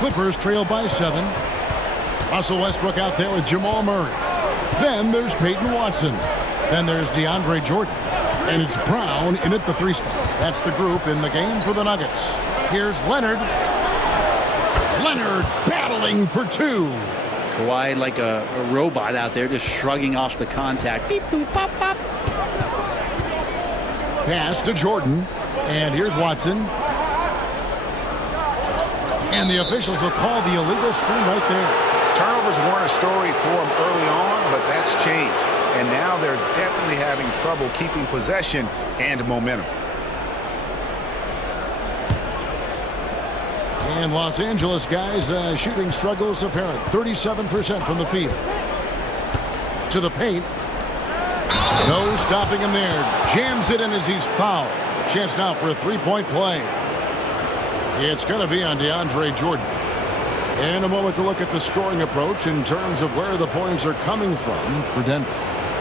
Clippers trail by 7. Russell Westbrook out there with Jamal Murray. Then there's Peyton Watson. Then there's DeAndre Jordan. And it's Brown in at the 3 spot. That's the group in the game for the Nuggets. Here's Leonard. Leonard battling for 2. Kawhi like a robot out there, just shrugging off the contact. Beep, boop, pop, pop. Pass to Jordan. And here's Watson. And the officials will call the illegal screen right there. Turnovers weren't a story for them early on, but that's changed. And now they're definitely having trouble keeping possession and momentum. And Los Angeles guys, shooting struggles apparent. 37% from the field. To the paint. No stopping him there. Jams it in as he's fouled. Chance now for a 3-point play. It's going to be on DeAndre Jordan. In a moment to look at the scoring approach in terms of where the points are coming from for Denver.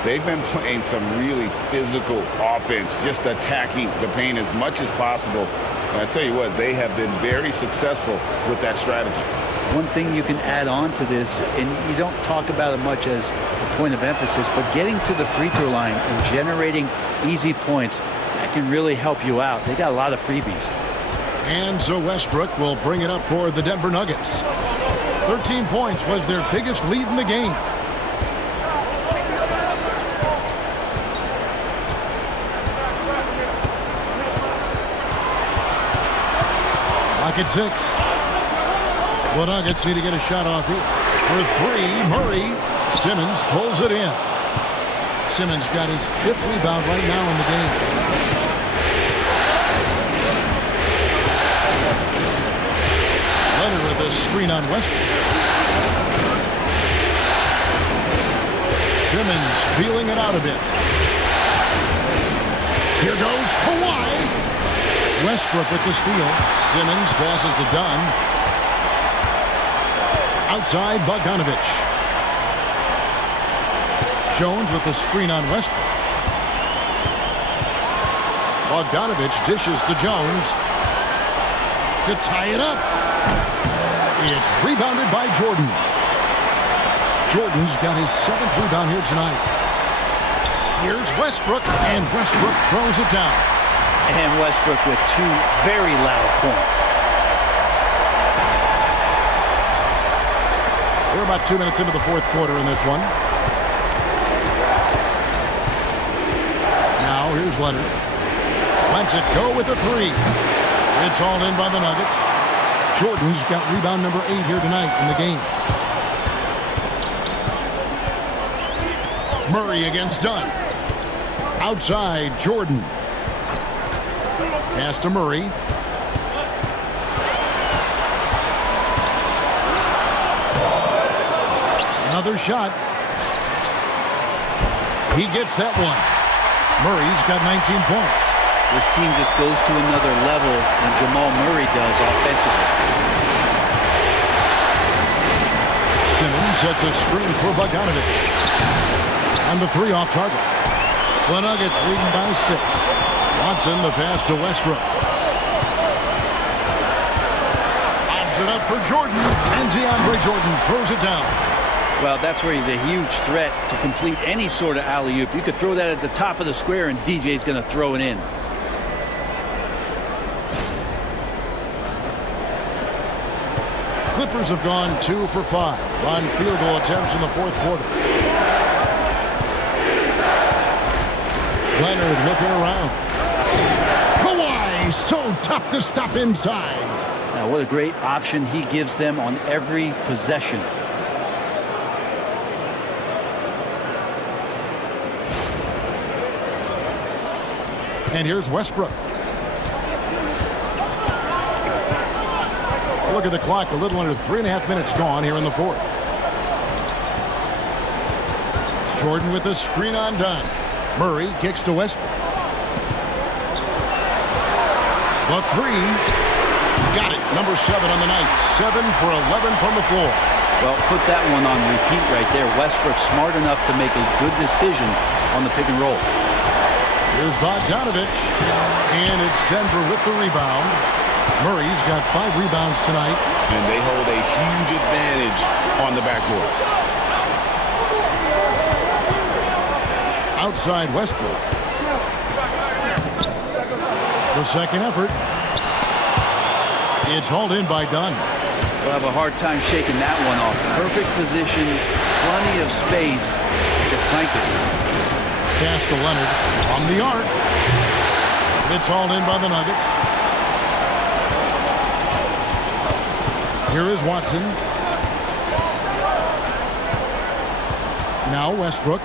They've been playing some really physical offense, just attacking the paint as much as possible. And I tell you what, they have been very successful with that strategy. One thing you can add on to this, and you don't talk about it much as a point of emphasis, but getting to the free throw line and generating easy points, that can really help you out. They got a lot of freebies. And so Westbrook will bring it up for the Denver Nuggets. 13 points was their biggest lead in the game. Lock at 6. The Nuggets need to get a shot off here. For 3, Murray. Simmons pulls it in. Simmons got his 5th rebound right now in the game. Leonard with a screen on Westbrook. Simmons feeling it out a bit. Here goes Kawhi. Westbrook with the steal. Simmons passes to Dunn. Outside Bogdanovich. Jones with the screen on Westbrook. Bogdanovich dishes to Jones to tie it up. It's rebounded by Jordan. Jordan's got his 7th rebound here tonight. Here's Westbrook, and Westbrook throws it down. And Westbrook with 2 very loud points. We're about 2 minutes into the 4th quarter in this one. Now here's Leonard. Lets it go with a 3. It's all in by the Nuggets. Jordan's got rebound number 8 here tonight in the game. Murray against Dunn. Outside, Jordan. Pass to Murray. Another shot. He gets that one. Murray's got 19 points. This team just goes to another level when Jamal Murray does offensively. Simmons sets a screen for Bogdanovich. On the 3 off target. The Nuggets leading by 6. Watson the pass to Westbrook. Lobs it up for Jordan. And DeAndre Jordan throws it down. Well, that's where he's a huge threat to complete any sort of alley-oop. You could throw that at the top of the square and DJ's going to throw it in. Clippers have gone 2 for 5 on field goal attempts in the 4th quarter. Leonard looking around. Kawhi, so tough to stop inside. Now, what a great option he gives them on every possession. And here's Westbrook. Look at the clock, a little under 3.5 minutes gone here in the 4th. Jordan with the screen on Dunn. Murray kicks to Westbrook. The 3. Got it. Number 7 on the night. 7 for 11 from the floor. Well, put that one on repeat right there. Westbrook smart enough to make a good decision on the pick and roll. Here's Bogdanovich. And it's Denver with the rebound. Murray's got 5 rebounds tonight. And they hold a huge advantage on the backboard. Outside Westbrook. The second effort. It's hauled in by Dunn. We'll have a hard time shaking that one off. Perfect position, plenty of space. Just clanked it. Pass to Leonard from the arc. It's hauled in by the Nuggets. Here is Watson. Now Westbrook.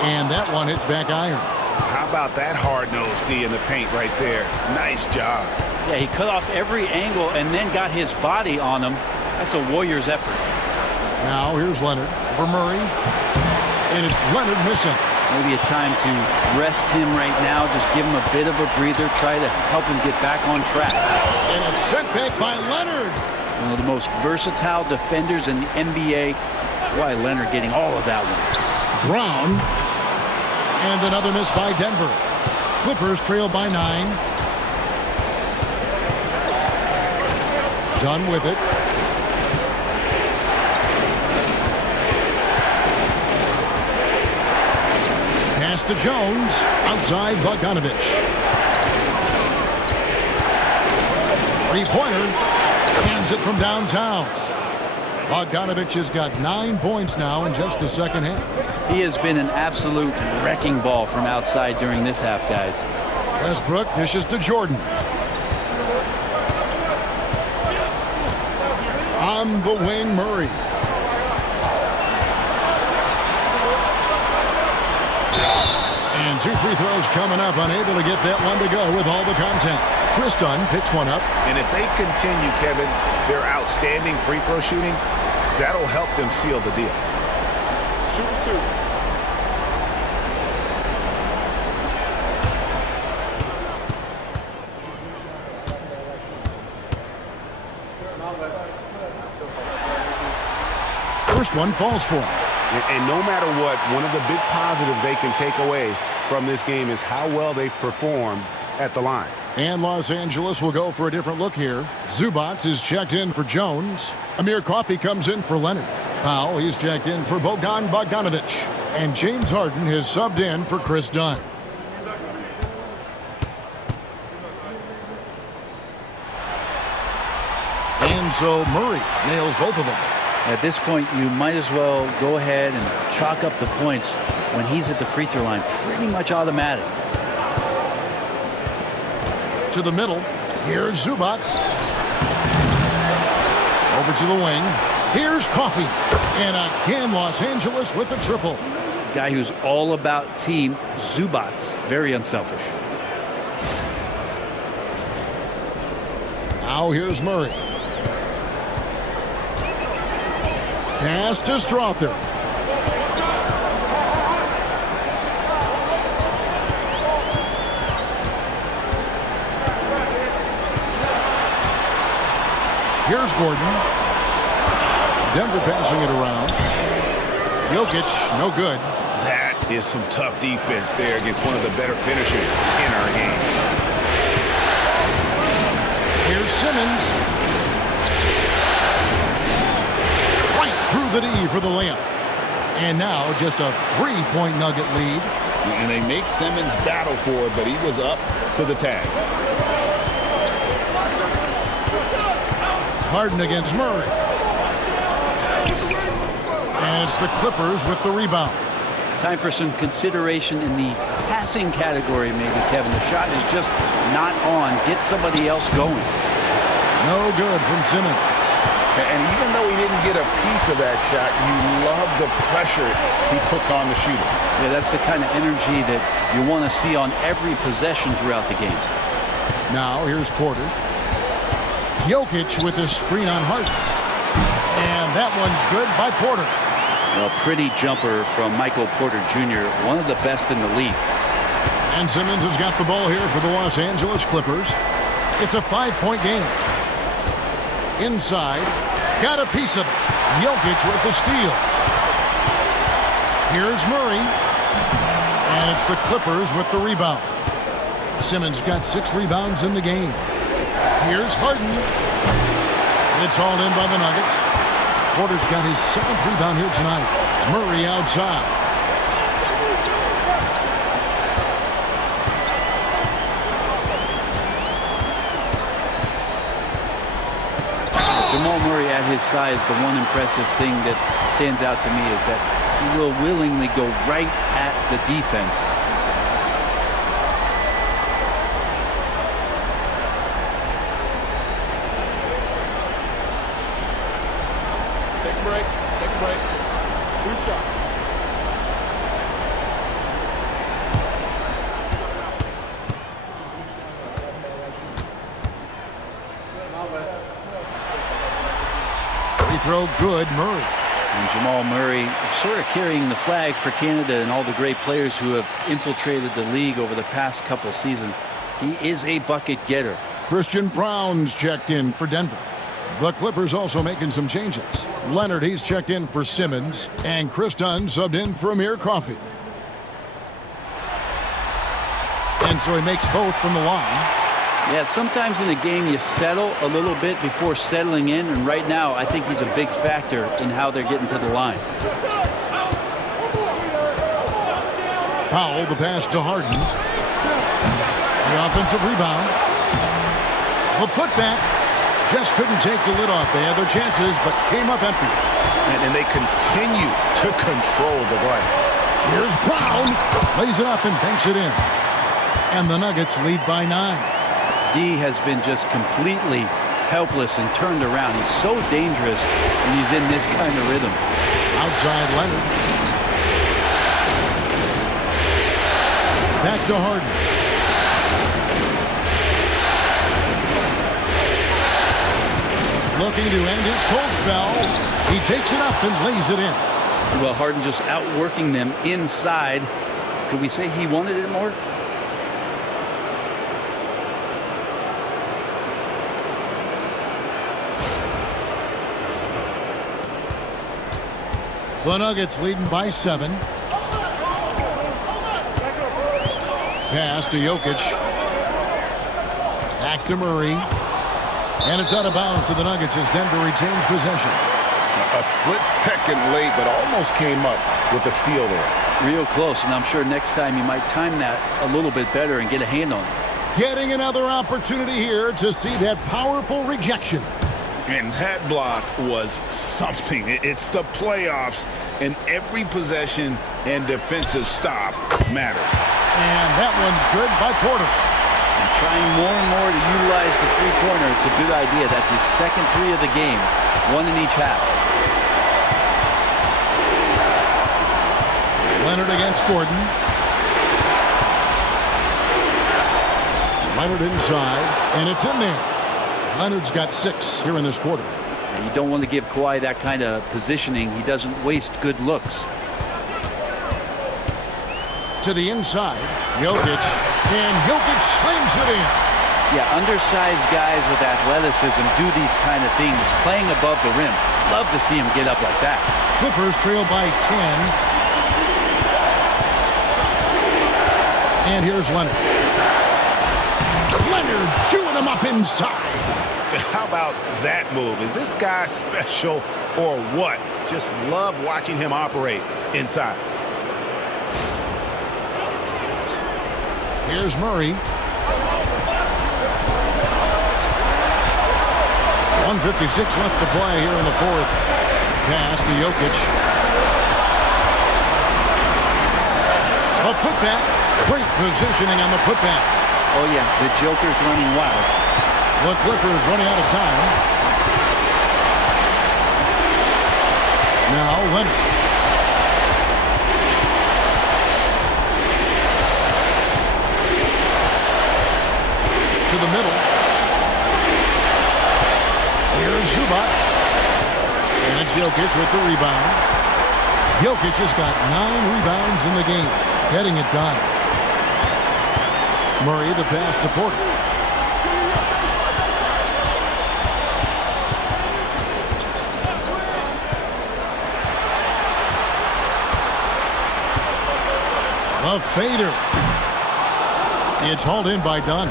And that one hits back iron. How about that hard-nosed D in the paint right there? Nice job. Yeah, he cut off every angle and then got his body on him. That's a Warriors effort. Now here's Leonard for Murray. And it's Leonard missing. Maybe a time to rest him right now. Just give him a bit of a breather. Try to help him get back on track. And it's sent back by Leonard. One of the most versatile defenders in the NBA. Why Leonard getting all of that one. Brown. And another miss by Denver. Clippers trail by 9. Done with it. Pass to Jones. Outside Bogdanovich. Three-pointer. Hands it from downtown. Bogdanovich has got 9 points now in just the second half. He has been an absolute wrecking ball from outside during this half, guys. Westbrook dishes to Jordan. On the wing, Murray. And 2 free throws coming up. Unable to get that one to go with all the contact. Chris Dunn picks one up. And if they continue, Kevin, their outstanding free throw shooting, that'll help them seal the deal. Shoot 2. First one falls for him. And no matter what, one of the big positives they can take away from this game is how well they performed at the line. And Los Angeles will go for a different look here. Zubac is checked in for Jones. Amir Coffey comes in for Leonard. Powell, he's checked in for Bogdanovich. And James Harden has subbed in for Chris Dunn. And so Murray nails both of them. At this point, you might as well go ahead and chalk up the points when he's at the free throw line. Pretty much automatic. To the middle. Here's Zubac. Over to the wing. Here's Coffey. And again, Los Angeles with the triple. Guy who's all about team, Zubac. Very unselfish. Now here's Murray. Pass to Strother. Here's Gordon. Denver passing it around. Jokic, no good. That is some tough defense there against one of the better finishers in our game. Here's Simmons. Through the D for the layup. And now just a 3-point Nugget lead. And they make Simmons battle for it, but he was up to the task. Harden against Murray. And it's the Clippers with the rebound. Time for some consideration in the passing category, maybe, Kevin. The shot is just not on. Get somebody else going. No good from Simmons. And even though he didn't get a piece of that shot, you love the pressure he puts on the shooter. Yeah, that's the kind of energy that you want to see on every possession throughout the game. Now here's Porter. Jokic with his screen on Harden. And that one's good by Porter. A pretty jumper from Michael Porter Jr., one of the best in the league. And Simmons has got the ball here for the Los Angeles Clippers. It's a 5-point game. Inside, got a piece of it. Jokic with the steal. Here's Murray. And it's the Clippers with the rebound. Simmons got 6 rebounds in the game. Here's Harden. It's hauled in by the Nuggets. Porter's got his 7th rebound here tonight. Murray outside. Jamal Murray at his size, the one impressive thing that stands out to me is that he will willingly go right at the defense. Take a break. Take a break. 2 shots. Free throw good, Murray. And Jamal Murray sort of carrying the flag for Canada and all the great players who have infiltrated the league over the past couple seasons. He is a bucket getter. Christian Brown's checked in for Denver. The Clippers also making some changes. Leonard, he's checked in for Simmons. And Chris Dunn subbed in for Amir Coffey. And so he makes both from the line. Yeah, sometimes in a game you settle a little bit before settling in, and right now I think he's a big factor in how they're getting to the line. Powell, the pass to Harden. The offensive rebound. The putback. Just couldn't take the lid off. They had their chances, but came up empty. And they continue to control the glass. Here's Brown. Lays it up and banks it in. And the Nuggets lead by 9. D has been just completely helpless and turned around. He's so dangerous when he's in this kind of rhythm. Outside Leonard. Back to Harden. Looking to end his cold spell. He takes it up and lays it in. Well, Harden just outworking them inside. Could we say he wanted it more? The Nuggets leading by 7. Pass to Jokic. Back to Murray. And it's out of bounds to the Nuggets as Denver retains possession. A split second late, but almost came up with a steal there. Real close, and I'm sure next time you might time that a little bit better and get a hand on it. Getting another opportunity here to see that powerful rejection. And that block was something. It's the playoffs, and every possession and defensive stop matters. And that one's good by Porter. And trying more and more to utilize the three-pointer. It's a good idea. That's his second 3 of the game, 1 in each half. Leonard against Gordon. Leonard inside, and it's in there. Leonard's got 6 here in this quarter. You don't want to give Kawhi that kind of positioning. He doesn't waste good looks. To the inside, Jokic, and Jokic slams it in. Yeah, undersized guys with athleticism do these kind of things, playing above the rim. Love to see him get up like that. Clippers trail by 10. And here's Leonard. Leonard chewing him up inside. How about that move? Is this guy special or what? Just love watching him operate inside. Here's Murray. 1:56 left to play here in the 4th. Pass to Jokic. A putback. Great positioning on the putback. Oh, yeah, the Joker's running wild. The Clippers running out of time. Now Leonard. To the middle. Here's Zubac. And it's Jokic with the rebound. Jokic has got 9 rebounds in the game, getting it done. Murray the pass to Porter. A fader. It's hauled in by Dunn.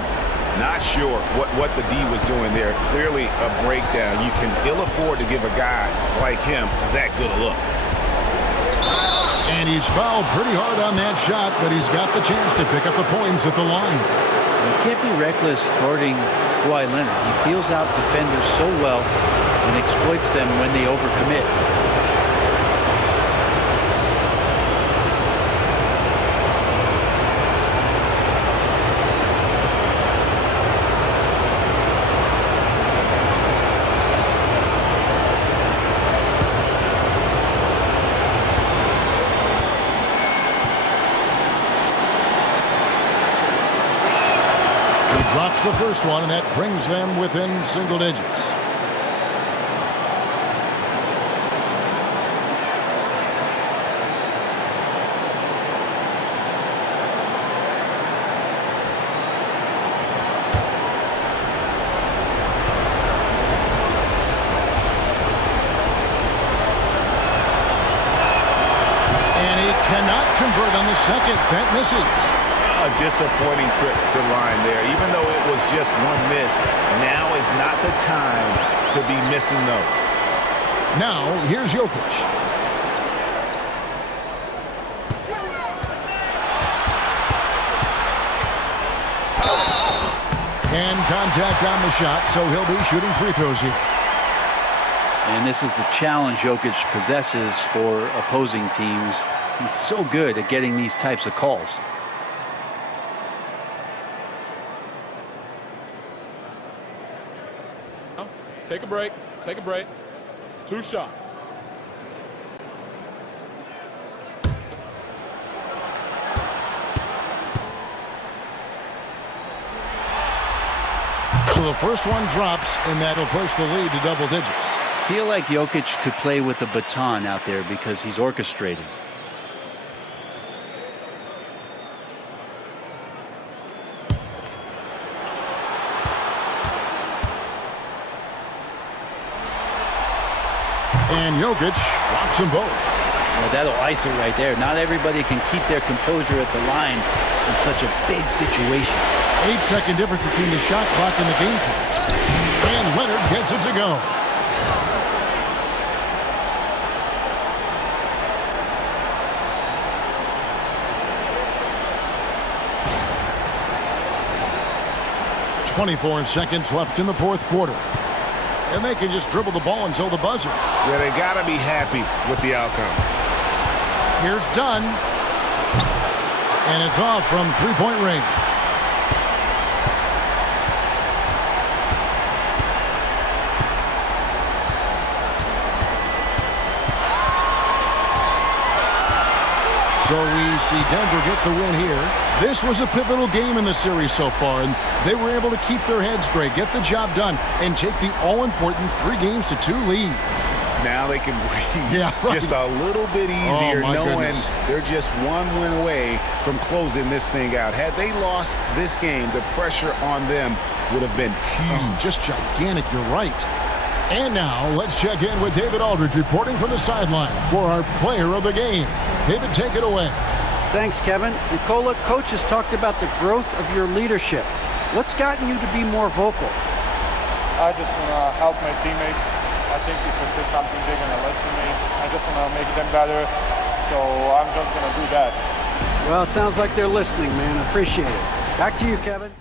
Not sure what the D was doing there. Clearly a breakdown. You can ill afford to give a guy like him that good a look. And he's fouled pretty hard on that shot, but he's got the chance to pick up the points at the line. You can't be reckless guarding Kawhi Leonard. He feels out defenders so well and exploits them when they overcommit. Drops the first one, and that brings them within single digits. And he cannot convert on the second. That misses. A disappointing trip to line there. Even though it was just one miss, now is not the time to be missing those. Now, here's Jokic. And contact on the shot, so he'll be shooting free throws here. And this is the challenge Jokic possesses for opposing teams. He's so good at getting these types of calls. Take a break. Take a break. 2 shots. So the first one drops, and that'll push the lead to double digits. Feel like Jokic could play with the baton out there because he's orchestrating. And Jokic drops them both. Well, that'll ice it right there. Not everybody can keep their composure at the line in such a big situation. 8-second difference between the shot clock and the game clock. And Leonard gets it to go. .24 seconds left in the fourth quarter. And they can just dribble the ball until the buzzer. Yeah, they got to be happy with the outcome. Here's Dunn. And it's off from three-point range. So we see Denver get the win here. This was a pivotal game in the series so far, and they were able to keep their heads straight, get the job done, and take the all-important 3-2 lead. Now they can breathe just a little bit easier, knowing they're just one win away from closing this thing out. Had they lost this game, the pressure on them would have been huge. Just gigantic, you're right. And now let's check in with David Aldridge reporting from the sideline for our player of the game. David, take it away. Thanks, Kevin. Nicola, coach has talked about the growth of your leadership. What's gotten you to be more vocal? I just want to help my teammates. I think if I say something, they're going to listen to me. I just want to make them better, so I'm just going to do that. Well, it sounds like they're listening, man. Appreciate it. Back to you, Kevin.